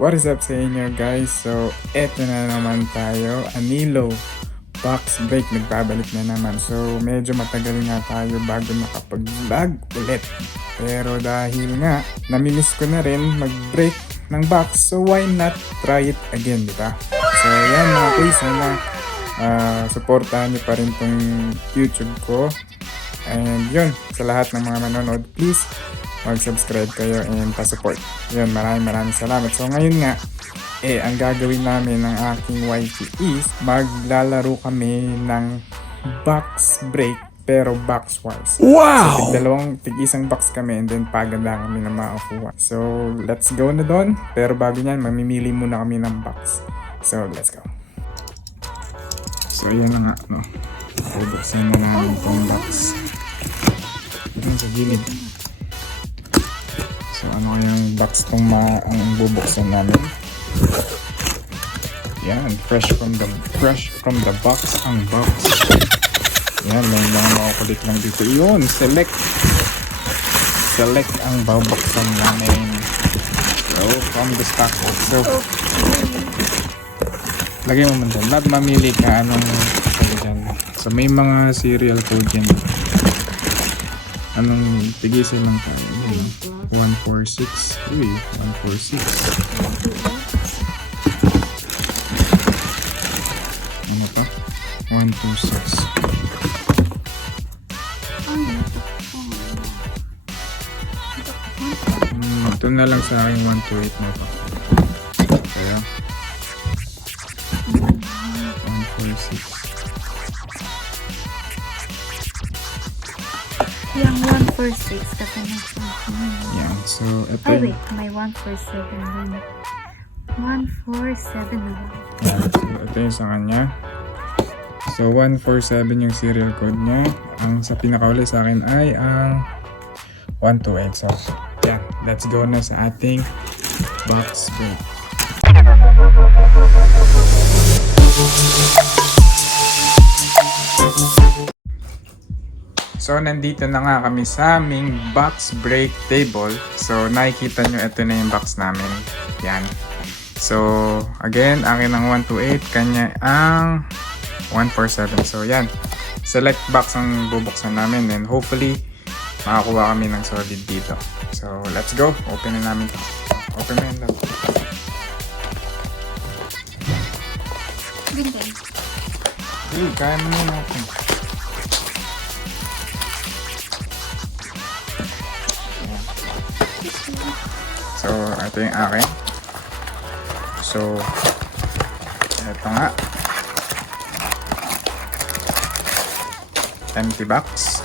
What is up sa inyo guys? So, eto na naman tayo. Anilo box break. Nagbabalik na naman. So, medyo matagal nga tayo bago nakapag-vlog ulit. Pero dahil nga, namimiss ko na rin mag-break ng box. So, why not try it again, di ba? So, yan mga kuy. Sana supportahan niyo pa rin tong YouTube ko. And yun, sa lahat ng mga manonood, please mag-subscribe kayo and pa-support. Yun, maraming salamat. So ngayon nga, ang gagawin namin ng aking wifey is maglalaro kami ng box break pero box wise. Wow! So tig-isang box kami and then paganda kami na makukuha. So let's go na doon. Pero bago nyan, mamimili muna kami ng box. So let's go. So ayan na nga, no. Bubuksan na namin itong box. Ito sa gilid. So ano yung box tong ang bubuksan namin? Yan, fresh from the box ang box. Yan, may mga makukulit lang dito. Yun, select ang babuksan namin. So from the stock. So lagay mo man doon. Lahat mamili ka anong kasali dyan. So may mga serial code yan. Anong tigisin lang tayo. 146. Uy, 146. Ano to? 126. Ito na lang sa akin 128 na to. Kaya 146. Yung 146 kasi nasa Yan. So, ito ay yung... wait, may 147 din. 147 na lang. Yan. So, ito yung sa kanya. So, 147 yung serial code niya. Ang sa pinakauli sa akin ay ang 128. So, yan. Let's go na sa ating box break. So, nandito na nga kami sa aming box break table. So, nakikita nyo, ito na yung box namin. Yan. So, again, akin ang 128, kanya ang 147. So, yan. Select box ang bubuksan namin and hopefully, makakuha kami ng solid dito. So, let's go. Open na namin to. Open mo yan lang. Ganda. Uy, kaya mo na natin. So, ito yung akin. So, ito nga. Empty box.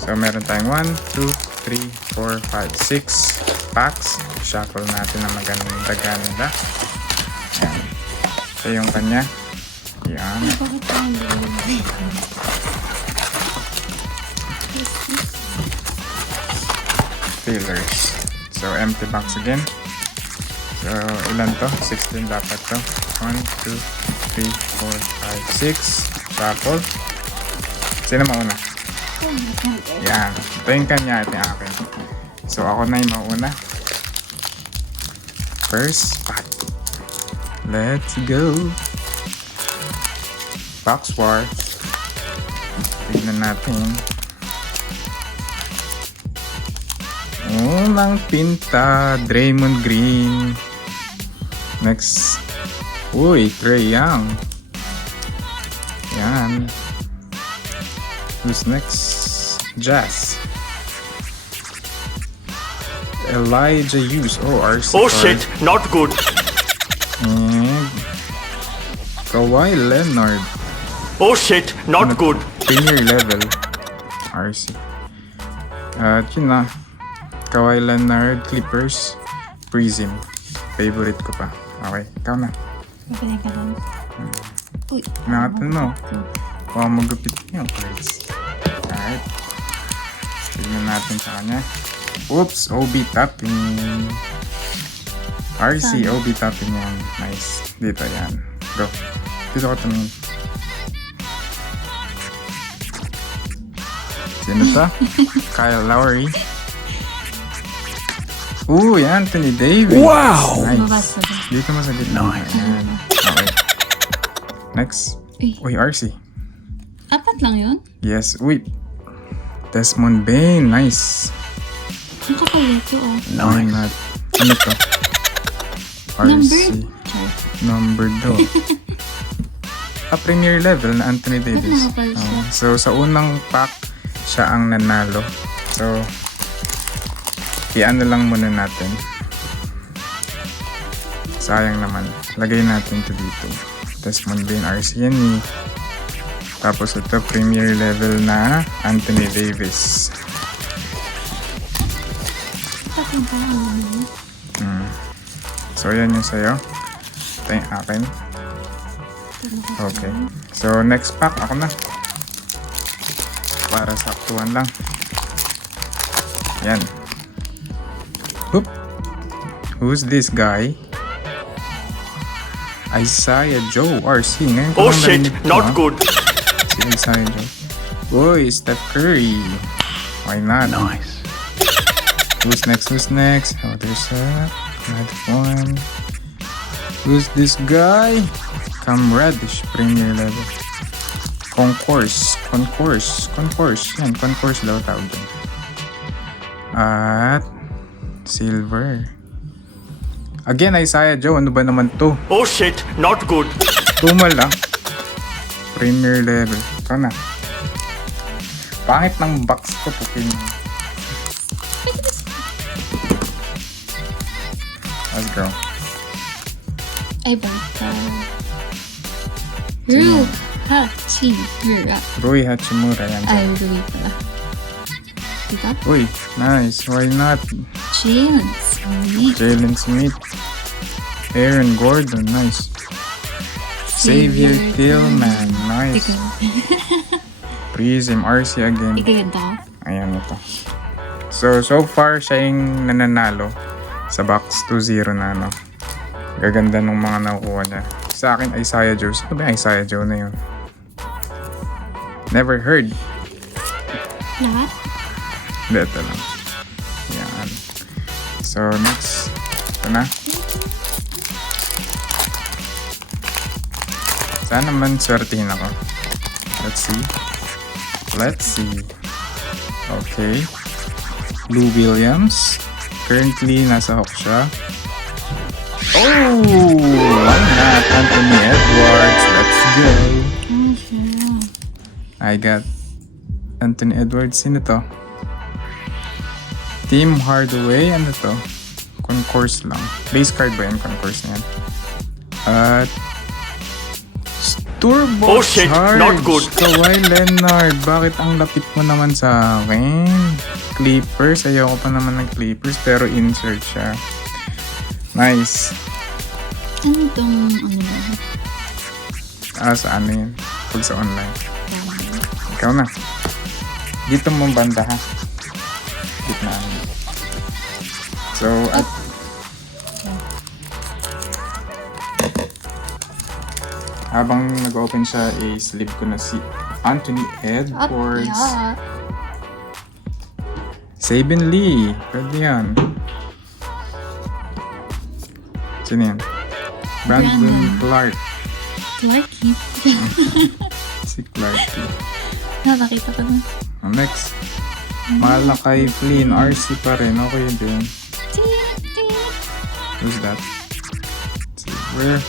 So, meron tayong 1, 2, 3, 4, 5, 6 packs. Shuffle natin na maganda-ganda. Yan. Ito yung kanya. Yan. Fillers. So, empty box again. So, ilan to? 16 dapat to. 1, 2, 3, 4, 5, 6. Shuffle. Sino mauna? Yan. Ito yung kanya. Ito yung akin. So, ako na yung mauna. First pack. Let's go. Box war. Tignan natin. Unang pinta. Draymond Green. Next. Uy, Trae Young. Yan. Who's next? Jazz. Elijah Hughes. Oh, RC. Oh shit, not good. And Kawhi Leonard. Oh shit, not good. Premier level. RC. At yun na. Kawhi Leonard, Clippers, Prism. Favorite ko pa. Okay, ikaw na. Mabili ka lang. Uy. Nakatan mo. Baka magupit niyo, cards. Alright. Tignan natin sa kanya. Oops, OB tapping. RC, OB tapping yan. Nice. Dito yan. Go. Dito ko tumingin. Sino to? Kyle Lowry. Uy, Anthony Davis. Wow! Nice. Mabasa ba? Dito mo sa gitna. Ayan. Okay. Next. Uy, Uy, RC. apat lang yun? Yes. Uy. Desmond Bain. Nice. Ang kapal ito, oh. Why not? Ano to? Number? RC. Char. Number 2. Premier level na Anthony Davis. nakapal siya? So, sa unang pack, siya ang nanalo. So, i-ano lang muna natin. Sayang naman. Lagay natin to dito. Desmond Bain, RC yan eh. Tapos ito, premier level na Anthony Davis. Apat lang pala, ano? So, yan yung sa'yo. Ito yung akin. Okay. So, next pack, ako na. Para saktuhan lang. Yan. Hoop. Who's this guy? Isaiah Joe, RC. Ngayon ko Oh lang shit, narinig to, not ah. good. Si Isaiah Joe. Boy, Steph Curry. Why not? Nice. Who's next? Who's next? Oh, there's another one. Who's this guy? Cam Reddish, premier level. Concourse. Yan, concourse daw tawag dun. At silver. Again, Isaiah Joe. Ano ba naman to? Oh shit, not good. Tumal lang. Premier level. Ito na. Pangit ng box ko. Pukin. Let's go. Ay, bata. Ru. Hachimura. Rui Hachimura. Yan. Ay, Rui pala. Diba? Uy, nice. Why not? Jalen Smith. Jalen Smith. Aaron Gordon. Nice. Xavier Tillman. Nice. Prism. RC again. Ikaganda ko. Ayan ito. So far, siya yung nananalo sa box 2-0 na ano. Gaganda nung mga nakukuha niya. Sa akin, Isaiah Joe. Sino ba yung Isaiah Joe na yun? Never heard. Lahat? Hindi, ito lang. Yan. So, next. Ito na. Sana man swertihin ako. Let's see. Okay. Lou Williams. Currently, nasa Hawk siya. Oh! Why not? Anthony Edwards. Let's go. Oh, sure. I got Anthony Edwards. Sino to? Tim Hardaway. Ano to? Concourse lang. Base card ba yan? Concourse na yan. At Turbo Oh shit, Charge. not good. Kawhi Leonard. Bakit ang lapit mo naman sa akin? Clippers. Ayoko pa naman ng Clippers pero insert siya. Nice. Ano tong, ano ba? Sa ano yun? Pag sa online. Ikaw na. Dito mong banda ha. Gitna. So, at habang nag-open siya, i-slip ko na si Anthony Edwards. Yeah. Sabin Lee. Pwede yan. Sino yan? Brandon Clark. Clarky. Si Clarky. Nakakita ko na. Next. Malakay Flynn. RC pa rin. Okay din. Who's that? Silver.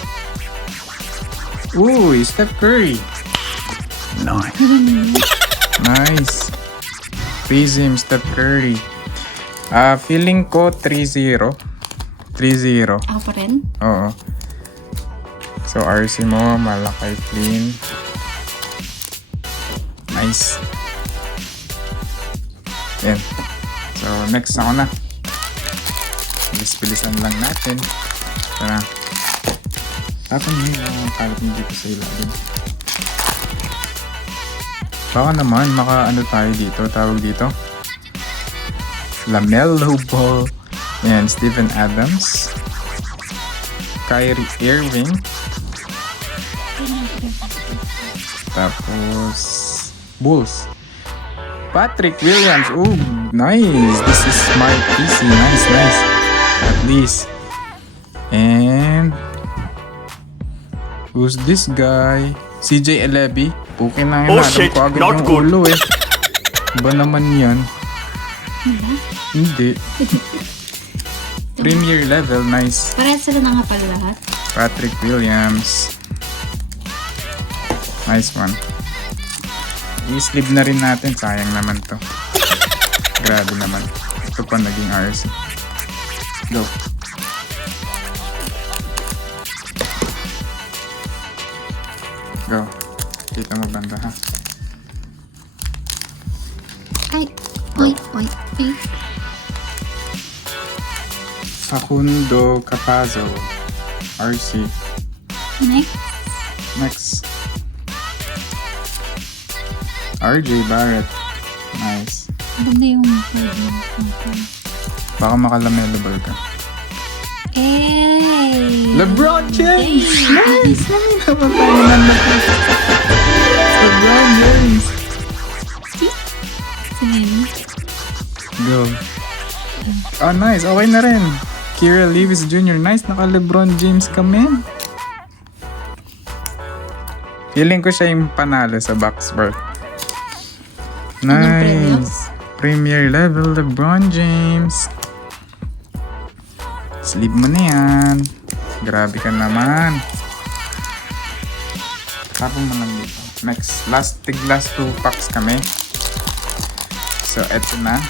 Ooh, Steph Curry. Nice. Nice. Prism, Steph Curry. Feeling ko 3-0. 3-0. Ako pa rin? Oo. So, RC mo, Malakay Flynn. Nice. Yan. So, next ako na. Bilis-bilisan lang natin. Tara. Tapos mo yung kalat mo dito sa ilalim. Baka naman, maka-ano tayo dito, tawag dito. LaMelo Ball. Yan, Steven Adams. Kyrie Irving. Tapos, Bulls. Patrick Williams. Ooh, nice. This is smart PC. Nice, nice. At least. And who's this guy? CJ Elebi. Okay na yun. Oh, Alam shit, ko agad not yung good. ulo eh. Ba naman yan? Hindi. Premier level. Nice. Parehas sila na nga pala lahat. Patrick Williams. Nice one. I-sleeve na rin natin. Sayang naman to. Grabe naman. Ito pa naging RC. Go. Go. Kita mo banda ha. Ay! Oy! Oy! Oy! Facundo Capazzo. RC. Next. Next. RJ Barrett. Nice. Ganda yung pwede. Baka makalamelo ball ka. Hey! LeBron James! Hey! Nice! Namin naman tayo ng LeBron James! Sige. Go. Oh, nice. Okay na rin. Kira Lewis Jr. Nice. Naka LeBron James ka, man. Feeling ko siya yung panalo sa box birth. Anong Nice. Premier level LeBron James. Sleeve mo na yan. Grabe ka naman. Tapos mo lang dito. Next. Last 2 packs kami. So, eto na.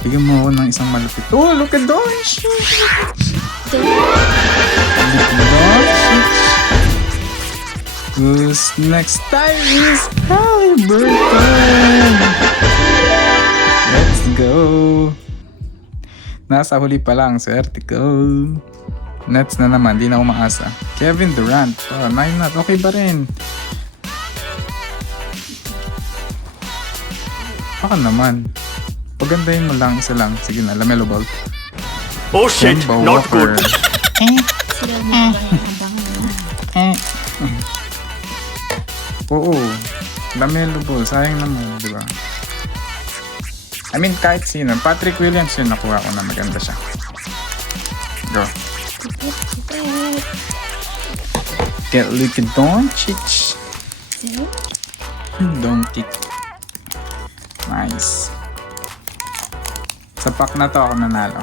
Bigyan mo ako ng isang malupit. Oh, look at Doncic! Who's next? Tyrese Haliburton! Let's go! Nasa huli pa lang, swerte ko. Nets na naman, di na umaasa. Kevin Durant. Oh, 9 not. Okay ba rin? Baka naman. Pagandahin mo lang, isa lang. Sige na, LaMelo Ball. Oh shit, Kemba not Walker. good. Sila na yung Oo. LaMelo Ball. Sayang naman, di ba? I mean, kahit sino. Patrick Williams yun, nakuha ko na maganda siya. Go. Get Luka Doncic. Doncic. Nice. Sa pack na to ako nanalo.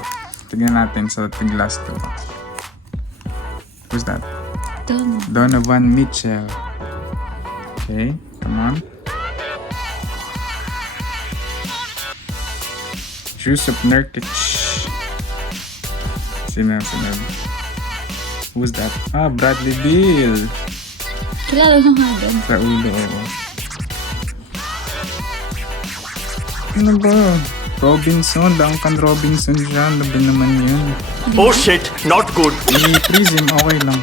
Tignan natin sa last 2. Who's that? Donovan Mitchell. Okay, come on. Jusuf Nurkic. Sino? Who's that? Ah, Bradley Beal. Kilala mo nga doon. Sa ulo, oo. Ano ba? Robinson, Duncan Robinson siya. Labi naman yun. Oh shit, not good. I-prism, okay lang.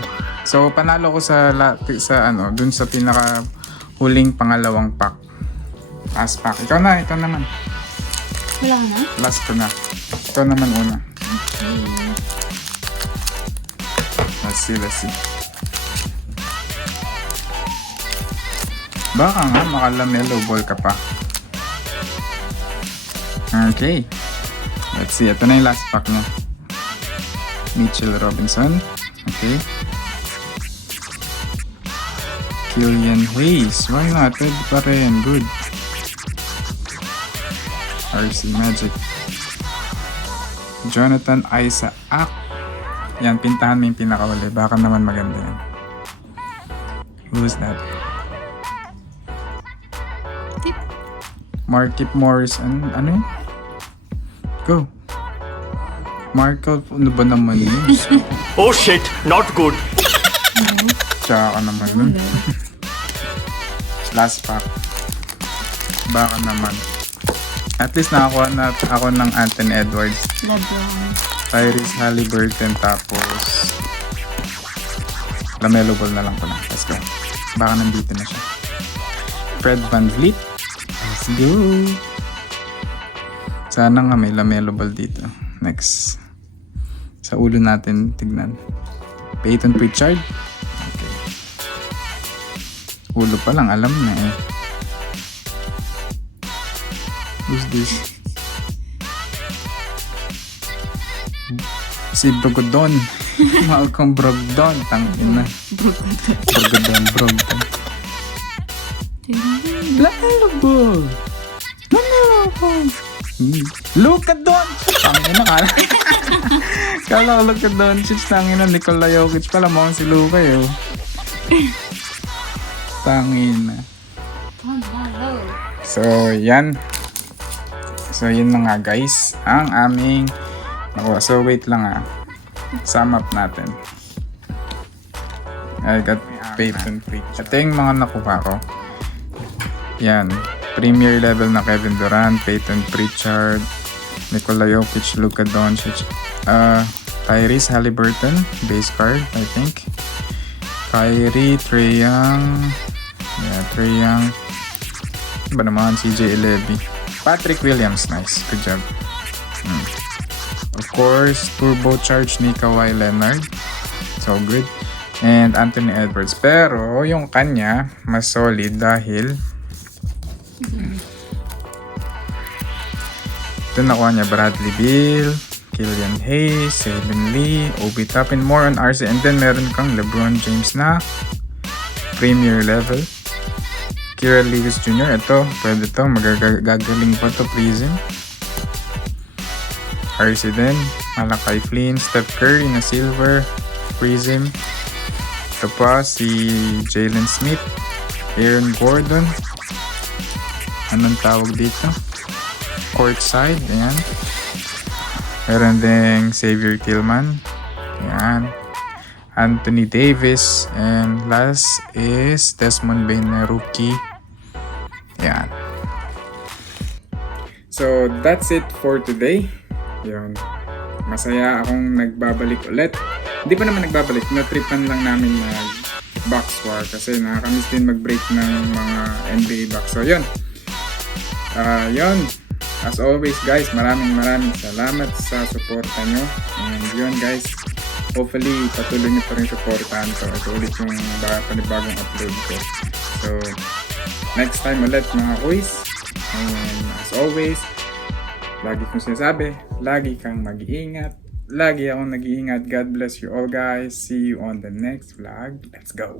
So, panalo ko sa dun sa pinaka huling pangalawang pack. Last pack. Ikaw naman. Wala na? Last ko na. Ikaw naman una. Okay. Let's see. Baka nga makalamelo ball ka pa. Okay. Let's see. Ito na yung last pack niya. Mitchell Robinson. Okay. Killian Hayes. Why not? Pwede pa rin. Good. RC Magic. Jonathan Isaac. Yan, pintahan mo yung pinakawali. Baka naman maganda yan. Who's that? Tip. Markif Morris. Ano yun? Go. Markif, ano ba naman yun? Oh shit, not good. Tsaka naman nun. Last pack. Baka naman. At least nakakuha na ako ng Anthony Edwards. LeBron. Tyrese Haliburton, tapos LaMelo Ball na lang ko na. Let's go. Baka nandito na siya. Fred VanVleet. Let's go. Sana nga may LaMelo Ball dito. Next. Sa ulo natin, tignan. Peyton Pritchard. Okay. Ulo pa lang, alam na eh. Who's this? Si Brogodon. Malcolm Brogdon. Tangina. Brogdon. Lalabo. Luka Doncic. Tangina ka. Kala ko Luka Doncic. Tangina, Nikola Jokic pala. Mukhang si Luka yun. Tangina. Panalo. So, yan. So, yun na nga guys. Ang aming nakuha. So, wait lang Sum up natin. I got Peyton Pritchard. Ito yung mga nakuha ko. Yan. Premier level na Kevin Durant, Peyton Pritchard, Nikola Jokic, Luka Doncic, Tyrese Halliburton, base card, I think. Kyrie, Trae Young, Trae Young, ba naman, CJ Elevi, Patrick Williams, nice, good job. Of course, turbocharged ni Kawhi Leonard, so good. And Anthony Edwards, pero yung kanya mas solid dahil ito nakuha niya Bradley Beal, Killian Hayes, Jalen Lee, Obi Toppin, more on RC, and then meron kang LeBron James na Premier level. Kira Lewis Jr. Ito, pwede to, magagaling pa to, Prism. RC din, Malachi Flynn, Steph Curry na Silver, Prism. Ito pa, si Jalen Smith, Aaron Gordon. Anong tawag dito? Courtside, ayan. Meron ding Xavier Tillman, ayan. Anthony Davis, and last is Desmond Bain na rookie, ayan. So, that's it for today. Yun. Masaya akong nagbabalik ulit. Hindi pa naman nagbabalik, na-tripan lang namin box war kasi nakakamiss din mag-break ng mga NBA box. So, yun. Yun. As always guys, maraming salamat sa suporta nyo. And yun guys, hopefully patuloy nyo pa rin supportahan to. Ito ulit yung panibagong upload ko. So, next time ulit mga kuys. And as always, lagi kong sinasabi, lagi kang mag-iingat. Lagi akong nag-iingat. God bless you all guys. See you on the next vlog. Let's go!